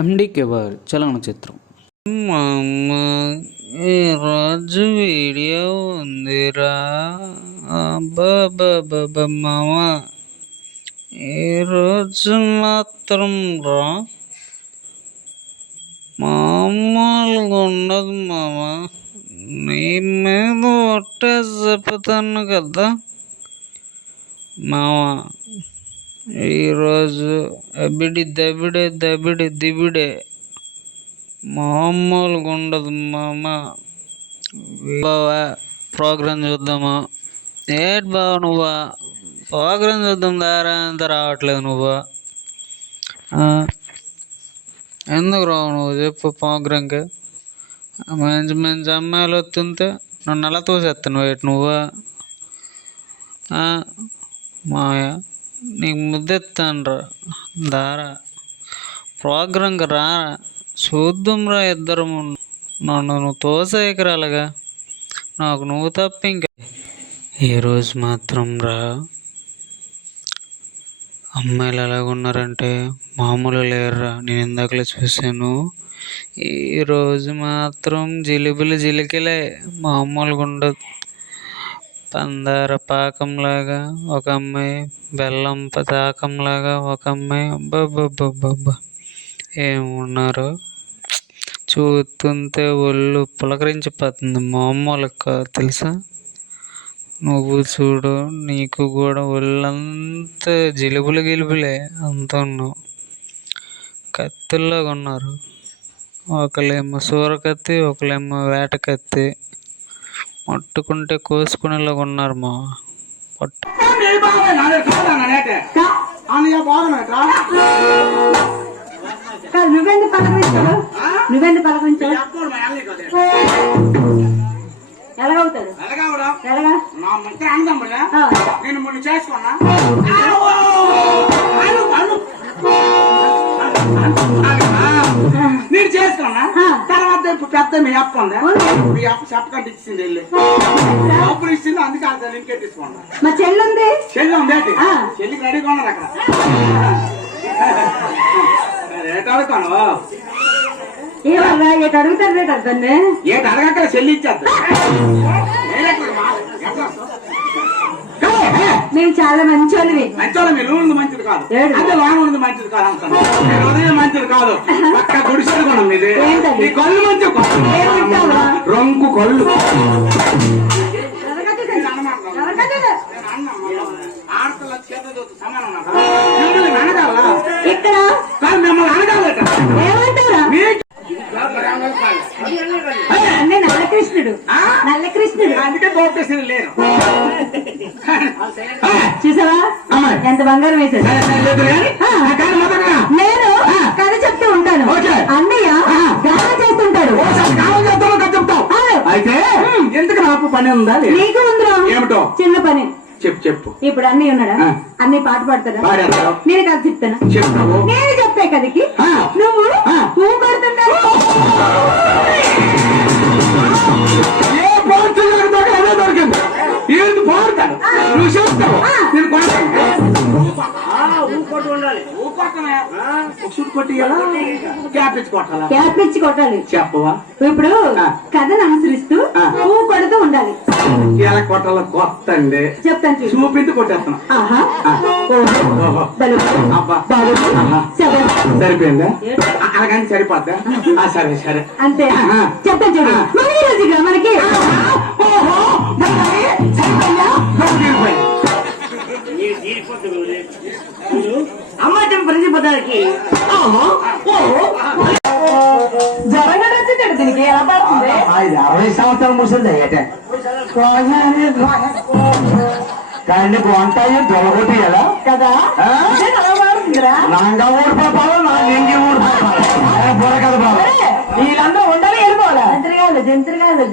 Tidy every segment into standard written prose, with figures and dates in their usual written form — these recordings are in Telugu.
ఎండికే వారి చలనచిత్రం. అమ్మ ఈరోజు వీడియో ఉందిరా మామ, ఈరోజు మాత్రం రా మామూలుగా ఉండదు మామ. నీ మీద ఒట్టే చెప్తాను కదా మామ. ఈరోజు అబిడి దబిడే దబిడి దిబిడే మామూలుగా ఉండదు మామ. బావా ప్రోగ్రాం చూద్దామా? ఏంటి బావ నువ్వా ప్రోగ్రాం చూద్దాం దారా అంత రావట్లేదు నువ్వు? ఎందుకు రావు నువ్వు చెప్పు ప్రోగ్రాంకి? మంచి మంచి అమ్మాయిలు వస్తుంటే నన్ను ఎలా తోసేస్తాను వేటి నువ్వు? మాయ నీకు ముద్దెత్తాను రా దారా ప్రోగ్రాంకి రా చూద్దాం రా ఇద్దరం. నన్ను నువ్వు తోసేయకరాలుగా నాకు నువ్వు తప్ప ఇంకా. ఈరోజు మాత్రం రా అమ్మాయిలు ఎలాగున్నారంటే మామూలు లేరురా. నేను ఇందాకలే చూశాను. ఈరోజు మాత్రం జిలిబిలి జిలికిలే మామూలుగా ఉండదు. పందార పాకంలాగా ఒక అమ్మాయి, బెల్లం పాకంలాగా ఒక అమ్మాయి. అబ్బబ్బబ్బబ్బబ్బా ఏమున్నారు, చూస్తుంటే ఒళ్ళు పులకరించిపోతుంది. మామూలు కాదు తెలుసా? నువ్వు చూడు, నీకు కూడా ఒళ్ళంతా జిలుబులు గిలుబులే అంత ఉన్నావు. కత్తుల్లాగా ఉన్నారు. ఒకళ్ళేమో సూరకత్తి, ఒకళ్ళేమో వేటకత్తి. పట్టుకుంటే కోసుకునేలాగా ఉన్నారు మా పట్టు. నువ్వెందుకు పలకరించావు? ఎలాగవుతాడు? ఎలాగా నేను మొన్న చేసుకున్నా నేను చేసుకున్నా. తర్వాత పెద్ద మీ అప్ప ఉందా? మీ అప్ప చెప్పకంటే ఇచ్చింది వెళ్ళి అప్పుడు ఇచ్చింది. అందుకే అది ఇంకే తీసుకున్నా. మా చెల్లి ఉంది. చెల్లి ఉంది. చెల్లికి రెడీగా ఉన్నారు అక్కడ. రేట్ అడుగుతాను. ఏటు అడుగుతారు? రేట్ అర్థండి. ఏటు అడగక్కడ చెల్లి ఇచ్చేద్దా? మేము చాలా మంచోళ్ళవి. మంచోళ్ళ మీరు ఊళ్ళు మంచిది కాదు, అంటే లోన్ ఉంది మంచిది కాదు అంటాను. ఉదయం మంచిది కాదు, పక్క గుడిసెలు కూడా ఉంది. నీ కళ్ళు మంచి రంకు కళ్ళు. ఆడపిల్ల చేత సమానం మిమ్మల్ని అనగాల ఇక్కడ కాదు, మిమ్మల్ని అనగాలట. ఏమంటారా? నల్లకృష్ణుడు, నల్లకృష్ణుడు. అందుకే గోపకృష్ణుడు లేరు. చూసావా ఎంత బంగారం వేశాడు? నేను కథ చెప్తూ ఉంటాను, అన్నయ్య గానం చేస్తుంటాడు. చెప్తావు అయితే ఎందుకు నాకు పని ఉందా? నీకు ఉందిరా. ఏమిటో? చిన్న పని. చెప్పు చెప్పు. ఇప్పుడు అన్నయ్య ఉన్నాడా? అన్నయ్య పాట పాడతాడా? నేను కథ చెప్తాను. నేను చెప్తే కదకి నువ్వు పువ్వు కొడుతున్నావు. ఏంటి పాడతాను? నువ్వు చెప్తావు, నేను కొడతాను. క్యాప్ ఇచ్చి కొట్టాలి. చెప్పవా? ఇప్పుడు కథను అనుసరిస్తూ పువ్వు కొడుతూ ఉండాలి. ఎలా కొట్టాలో కొత్త అండి చెప్తాను. చూపించి కొట్టేస్తున్నా. సరిపోయిందా? అలాగని సరిపోద్దా? సరే సరే అంతే. చెప్తాను చూడు. మనకి అమ్మాయి ప్రతిపదానికి జ్వరంగా వచ్చిందండి. దీనికి ఎలా పడుతుంది? 60 సంవత్సరాల ముసలిది అయ్యటే కానీ బాగుంటాయి దొలగొట్టి ఎలా కదా? ఎలా పడుతుందిరా? నాంగా ఊడిపోతావు, నా నింగి ఊడిపోతావు. బుర్ర బాబు వీళ్ళందరూ ఉండాలి, వెళ్ళిపోవాలా? జంత్రగాలు జంత్రగాలు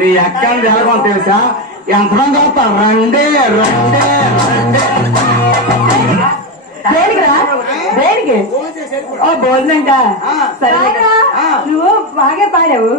నీ ఎక్కడి జరగని తెలుసా? యంత్రం చదువుతా రండే రండే రండే. దేనికిరా? దేనికి? ఓ భోజనంగా. సరే నువ్వు బాగా పాడావు.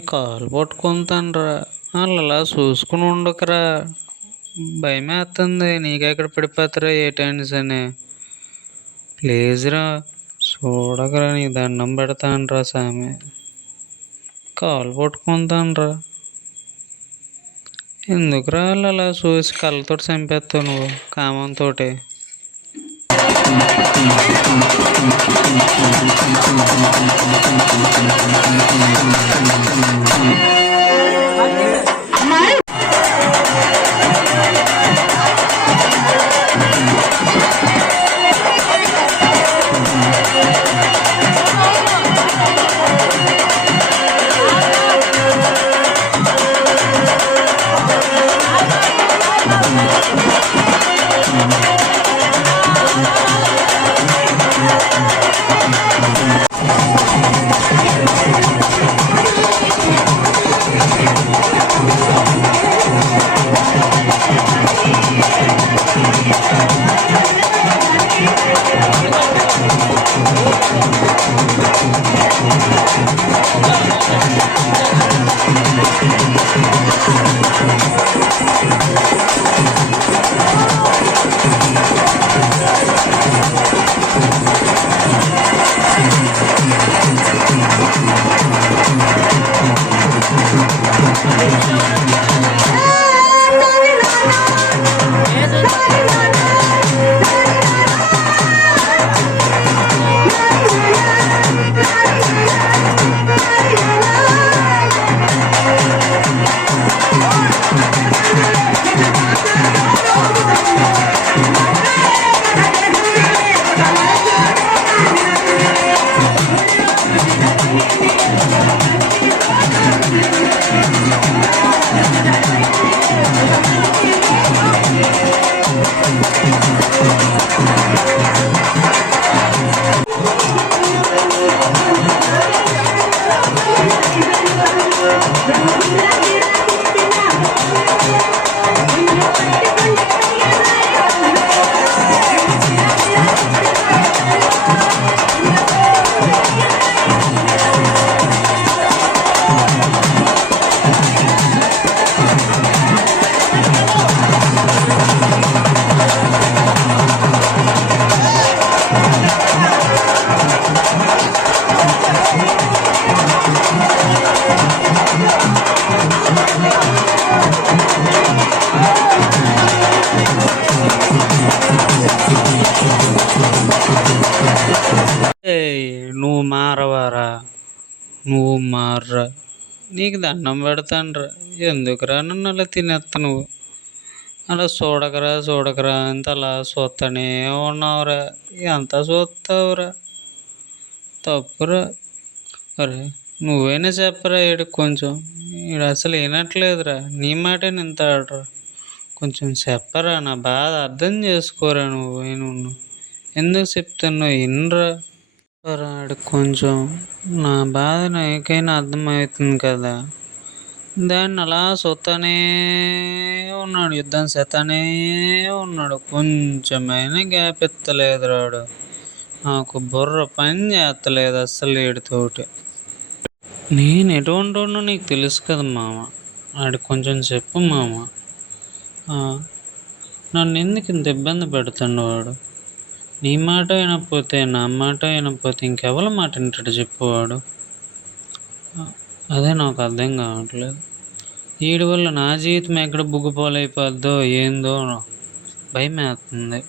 నీ కాలు పట్టుకుంటానురా, అలా చూసుకుని ఉండకరా. భయమేస్తుంది, నీకెక్కడ పడిపోతారా ఏ టెన్షన్. ప్లీజ్ రా, చూడకరా, నీకు దండం పెడతానురా సామి, కాలు పట్టుకుంటానురా. ఎందుకురా అలా చూసి కళ్ళతో చంపేస్తావు నువ్వు కామంతో. నువ్వు మారవారా, నువ్వు మారరా, నీకు దండం పెడతానురా. ఎందుకురా నన్ను అలా తినేస్తా నువ్వు? అలా చూడకరా అంత అలా చూస్తానే ఉన్నావురా. ఎంత చూస్తావురా, తప్పురా. అరే నువ్వైనా చెప్పరా, ఈడికి కొంచెం, ఈడు అసలు వినట్లేదురా, నీ మాట ఇంత ఆడరా. కొంచెం చెప్పరా, నా బాధ అర్థం చేసుకోరా. నువ్వు ఎందుకు చెప్తున్నావు, వినరా. ఆడికి కొంచెం నా బాధ నాకైనా అర్థమవుతుంది కదా. దాన్ని అలా చూస్తానే ఉన్నాడు, యుద్ధం చేస్తానే ఉన్నాడు. కొంచెమైనా గ్యాప్ ఎత్తలేదు రాడు. నాకు బుర్ర పని చేస్తలేదు అస్సలు వీడితోటి. నేను ఎటువంటి వాడినో నీకు తెలుసు కదా మామ, ఆడికి కొంచెం చెప్పు మామ. నన్ను ఎందుకు ఇంత ఇబ్బంది పెడుతుండు వాడు? నీ మాట వినకపోతే, నా మాట వినకపోతే ఇంకెవరి మాట వింటాడు చెప్పువాడు? అదే నాకు అర్థం కావట్లేదు. వీడి వల్ల నా జీవితం ఎక్కడ బుగ్గుపోలైపోద్దో ఏందో భయం వేస్తుంది.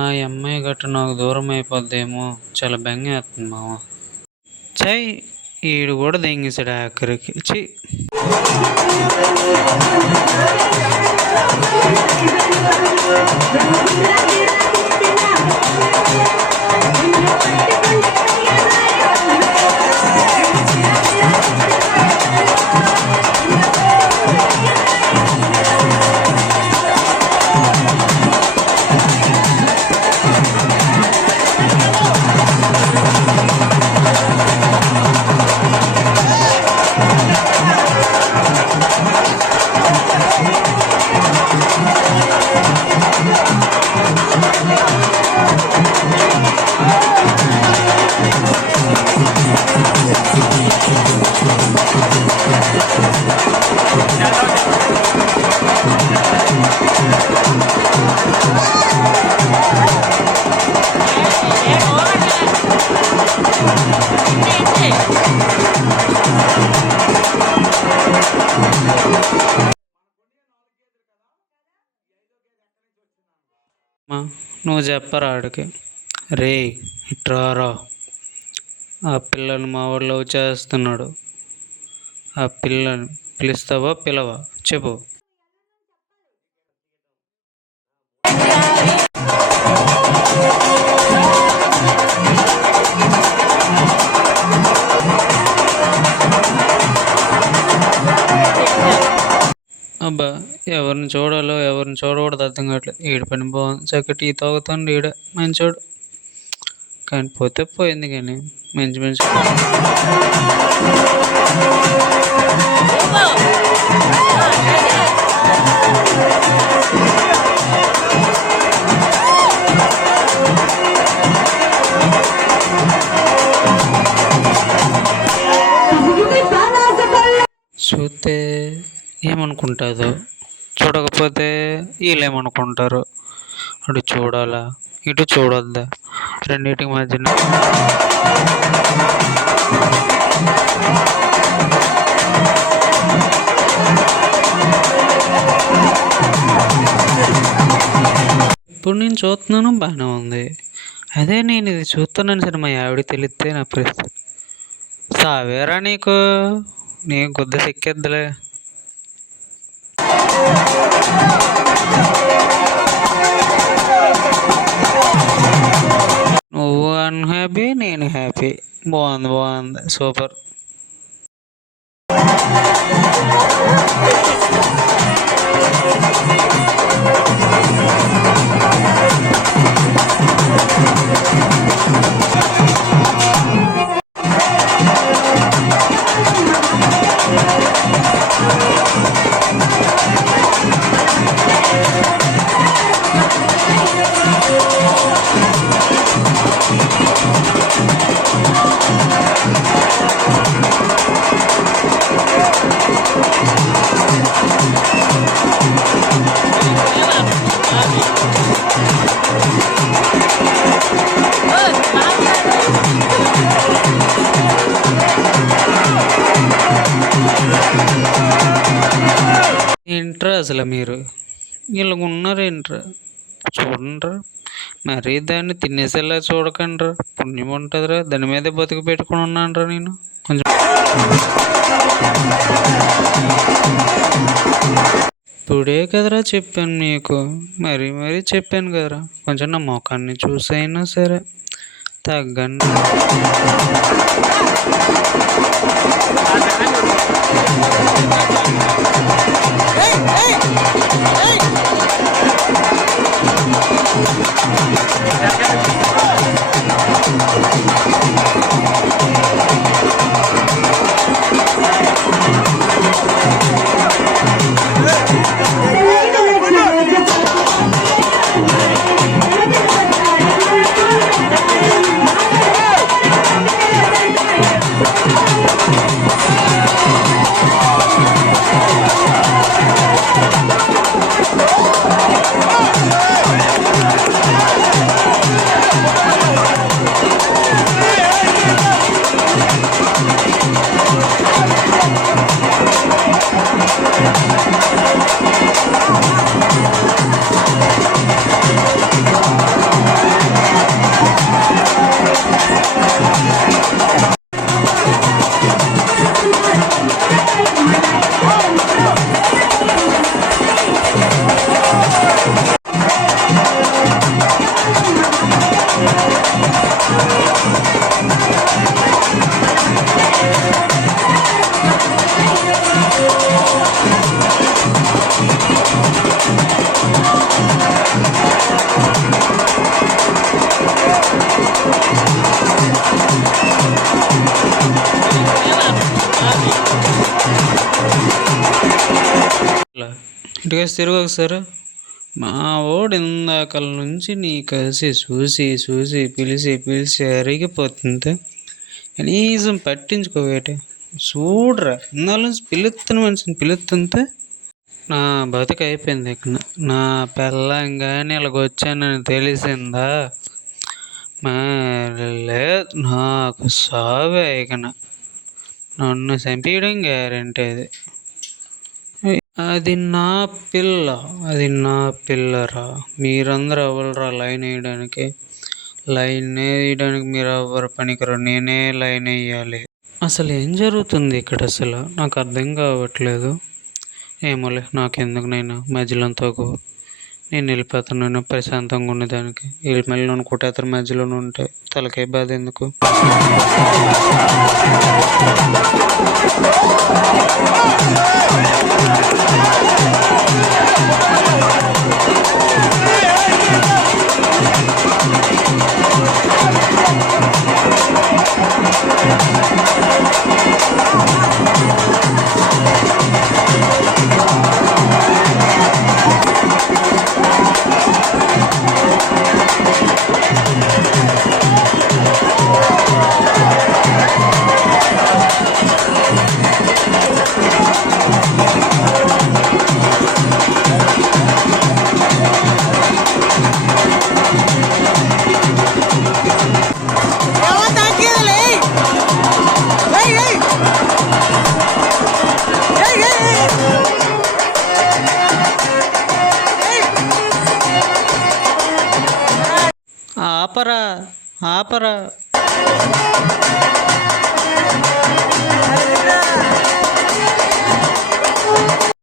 ఆ అమ్మాయి గట్ట నాకు దూరం అయిపోద్దేమో చాలా బెంగ వేస్తుంది మామ. చై, ఈడు కూడా దెంగేశాడు ఆఖరికి. చి నువ్వు చెప్పరా ఆడికి, రే ఇట్రారా, ఆ పిల్లని మా వాడు లవ్ చేస్తున్నాడు, ఆ పిల్లని పిలుస్తావా పిలవా చెప్పు. అబ్బా, ఎవరిని చూడాలో ఎవరిని చూడకూడదు అర్థం కావట్లేదు. ఈడ పని బాగుంది, చక్కటి టీ తాగుతాండి, ఈడ మంచోడు. కానీ పోతే పోయింది, కానీ మంచి మంచి చూస్తే ఏమనుకుంటుందో, చూడకపోతే వీళ్ళేమనుకుంటారు. అటు చూడాలా ఇటు చూడొద్దా, రెండింటికి మధ్యన ఇప్పుడు నేను చూస్తున్నాను బాగానే ఉంది. అదే నేను ఇది చూస్తున్నాను సరే మా ఆవిడ తెలిస్తే నా పరిస్థితి సావేరా నీకు, నీకు గుద్ద సిక్కేద్దులే. నువ్వు అన్హ్యాపీ, నేను హ్యాపీ. బాగుంది బాగుంది, సూపర్. ఏంట్రా అసలు మీరు ఇలాగ ఉన్నారు ఏంట్రా, చూడండిరా. మరీ దాన్ని తినేసేలా చూడకండిరా, పుణ్యం ఉంటుందిరా. దాని మీదే బతుకు పెట్టుకుని ఉన్నానురా నేను. కొంచెం ఇప్పుడే కదరా చెప్పాను నీకు, మరీ మరీ చెప్పాను కదరా. కొంచెం నా ముఖాన్ని చూసైనా సరే తగ్గండి. ఇటుకేసి తిరుగు ఒకసారి. మా వాడు ఇందాకల నుంచి నీ కలిసి చూసి చూసి పిలిచి పిలిచి అరిగిపోతుంది. కనీసం పట్టించుకోవేటి, చూడరా. ఇందాల నుంచి పిలుస్తున్న మనిషిని పిలుస్తుంటే నా బతుకు అయిపోయింది. ఇక్కడ నా పిల్లం కానీ ఇలాగ వచ్చానని తెలిసిందా మళ్ళీ నాకు సావే ఇక నన్ను చంపేయడం గ్యారెంటీ అది నా పిల్ల, అది నా పిల్లరా. మీరందరూ ఎవరురా లైన్ వేయడానికి? లైన్ వేయడానికి మీరు ఎవరు పనికిరా, నేనే లైన్ వేయాలి. అసలు ఏం జరుగుతుంది ఇక్కడ? అసలు నాకు అర్థం కావట్లేదు. ఏమోలే, నాకెందుకు, నేను మధ్యలోతో నేను వెళ్ళిపోతున్నాను ప్రశాంతంగా ఉండేదానికి. వీళ్ళ మళ్ళీ నన్ను కొట్టేతర మధ్యలోనే ఉంటే తలకాయ బాధ ఎందుకు? ఆపరా ఆపరా,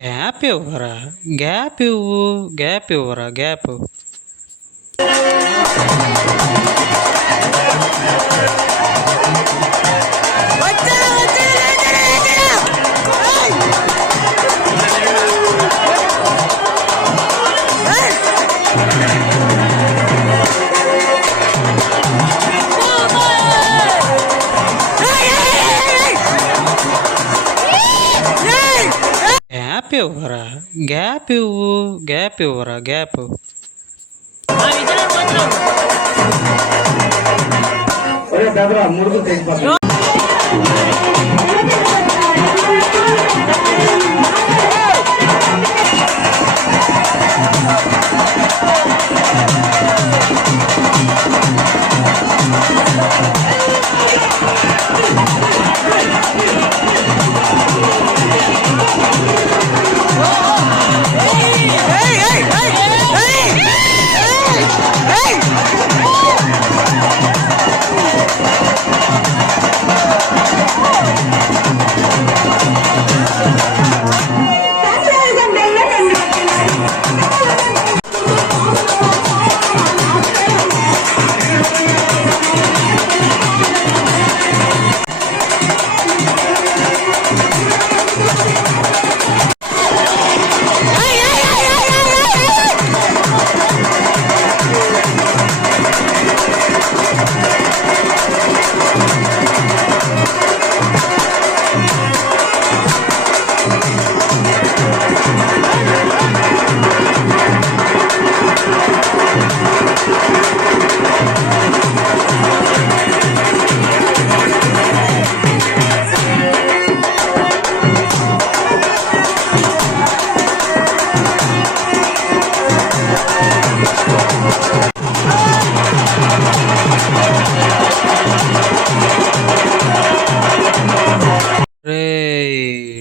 గ్యాప్ ఇవ్వరా, గ్యాప్ ఇవ్వు, గ్యాప్ ఇవ్వరా, గ్యాప్. గ్యాప్ ఇవ్వరా, గ్యాప్ ఇవ్వు, గ్యాప్ ఇవ్వరా, గ్యాప్. ముడుకు తెగిపోతుంది.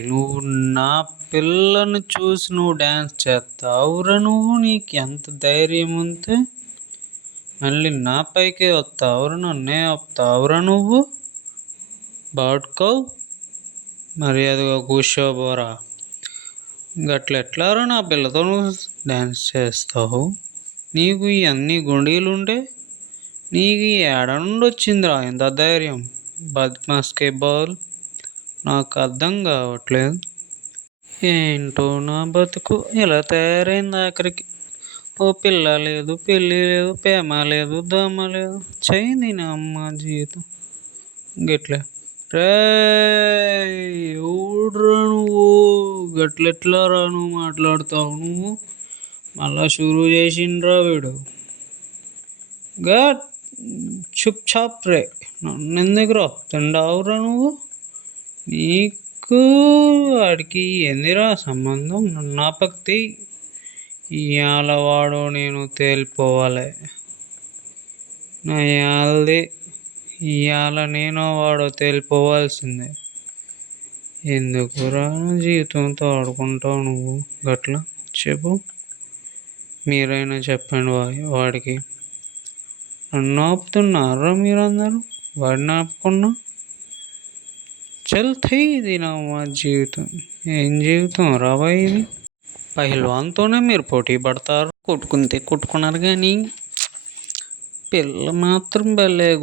నువ్వు నా పిల్లను చూసి నువ్వు డ్యాన్స్ చేస్తావురా? నువ్వు, నీకు ఎంత ధైర్యం ఉంటే మళ్ళీ నా పైకే వస్తావురా, నన్నే వస్తావురా నువ్వు? బాడుకో, మర్యాదగా కూర్చోబోరా. గట్లెట్లారా నా పిల్లతో నువ్వు డ్యాన్స్ చేస్తావు? నీకు ఇవన్నీ గుండీలుంటే నీకు ఏడ నుండి వచ్చిందిరా ఇంత ధైర్యం? బద్మాస్కే బాల్, నాకు అర్థం కావట్లేదు. ఏంటో నా బతుకు ఇలా తయారైంది ఆఖరికి. ఓ పిల్ల లేదు, పెళ్ళి లేదు, ప్రేమ లేదు, దమ్మ లేదు. చేయింది నా అమ్మ జీవితం గిట్లే. రే ఊడ్రా నువ్వు, గట్లెట్లా రా నువ్వు మాట్లాడతావు? నువ్వు మళ్ళా షురూ చేసిండ్రా వీడు. గట్ చుప్ చాప్ రే, నన్ను ఎందుకు రా తిండావురా నువ్వు? నీకు వాడికి ఎందురా సంబంధం? నన్ను ఆపక్తి ఇవాళ వాడు నేను తేలిపోవాలి. నా యాల్ది ఇవాళ నేను వాడో తేలిపోవాల్సిందే. ఎందుకురా జీవితంతో ఆడుకుంటావు నువ్వు గట్లా? చెప్పు, మీరైనా చెప్పండి వాడికి. నన్ను ఆపుతున్నారా మీరందరూ? వాడిని ఆపుకున్నా చల్తే ఇది నా మా జీవితం. ఏం జీవితం రాబాయి ఇది? పహిల్వాన్తోనే మీరు పోటీ పడతారు, కొట్టుకుంటే కొట్టుకున్నారు కానీ పిల్ల మాత్రం భలే